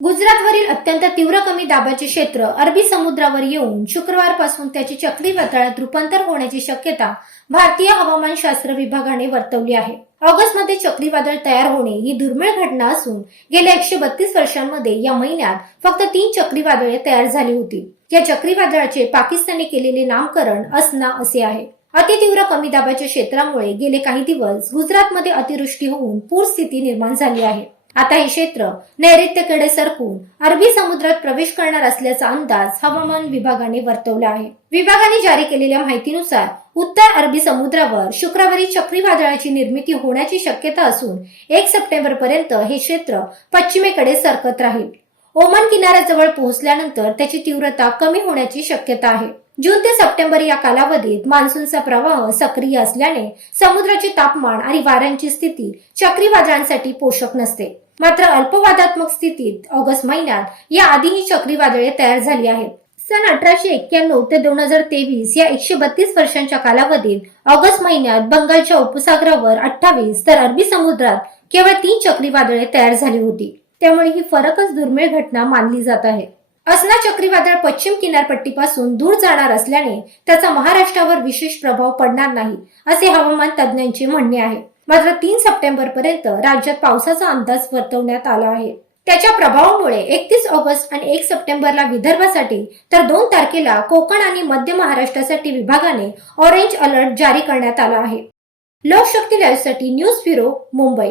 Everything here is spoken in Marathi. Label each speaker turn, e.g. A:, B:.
A: गुजरातवरील अत्यंत तीव्र कमी दाबाचे क्षेत्र अरबी समुद्रावर येऊन शुक्रवारपासून त्याची चक्रीवादळात रूपांतर होण्याची शक्यता भारतीय हवामानशास्त्र विभागाने वर्तवली आहे. ऑगस्टमध्ये चक्रीवादळ तयार होणे ही दुर्मिळ घटना असून गेल्या एकशे बत्तीस वर्षांमध्ये या महिन्यात फक्त तीन चक्रीवादळे तयार झाली होती. या चक्रीवादळाचे पाकिस्तानने केलेले नामकरण असना असे आहे. अतितीव्र कमी दाबाच्या क्षेत्रामुळे गेले काही दिवस गुजरातमध्ये अतिवृष्टी होऊन पूर स्थिती निर्माण झाली आहे. आता हे क्षेत्र नैऋत्येकडे सरकून अरबी समुद्रात प्रवेश करणार असल्याचा अंदाज हवामान विभागाने वर्तवला आहे. विभागाने जारी केलेल्या माहितीनुसार उत्तर अरबी समुद्रावर शुक्रवारी चक्रीवादळाची निर्मिती होण्याची शक्यता असून एक सप्टेंबर पर्यंत हे क्षेत्र पश्चिमेकडे सरकत राहील. ओमान किनाऱ्याजवळ पोहोचल्यानंतर त्याची तीव्रता कमी होण्याची शक्यता आहे. जून ते सप्टेंबर या कालावधीत मान्सूनचा प्रवाह सक्रिय असल्याने समुद्राचे तापमान आणि वाऱ्यांची स्थिती चक्रीवादळांसाठी पोषक नसते. मात्र अल्पवादात्मक स्थितीत ऑगस्ट महिन्यात या आधीही चक्रीवादळे तयार झाली आहेत. सन अठराशे एक्क्याण्णव ते दोन हजार तेवीस या एकशे बत्तीस वर्षांच्या कालावधीत ऑगस्ट महिन्यात बंगालच्या उपसागरावर अठ्ठावीस तर अरबी समुद्रात केवळ तीन चक्रीवादळे तयार झाली होती. त्यामुळे ही फरकच दुर्मिळ घटना मानली जात आहे. असना चक्रीवादळ पश्चिम किनारपट्टीपासून दूर जाणार असल्याने त्याचा महाराष्ट्रावर विशेष प्रभाव पडणार नाही असे हवामान तज्ज्ञांचे म्हणणे आहे. मात्र तीन सप्टेंबर पर्यंत राज्यात पावसाचा अंदाज वर्तवण्यात आला आहे. त्याच्या प्रभावामुळे एकतीस ऑगस्ट आणि एक सप्टेंबरला विदर्भासाठी तर दोन तारखेला कोकण आणि मध्य महाराष्ट्रासाठी विभागाने ऑरेंज अलर्ट जारी करण्यात आला आहे. लोकशक्ती लाईव्हसाठी न्यूज ब्युरो मुंबई.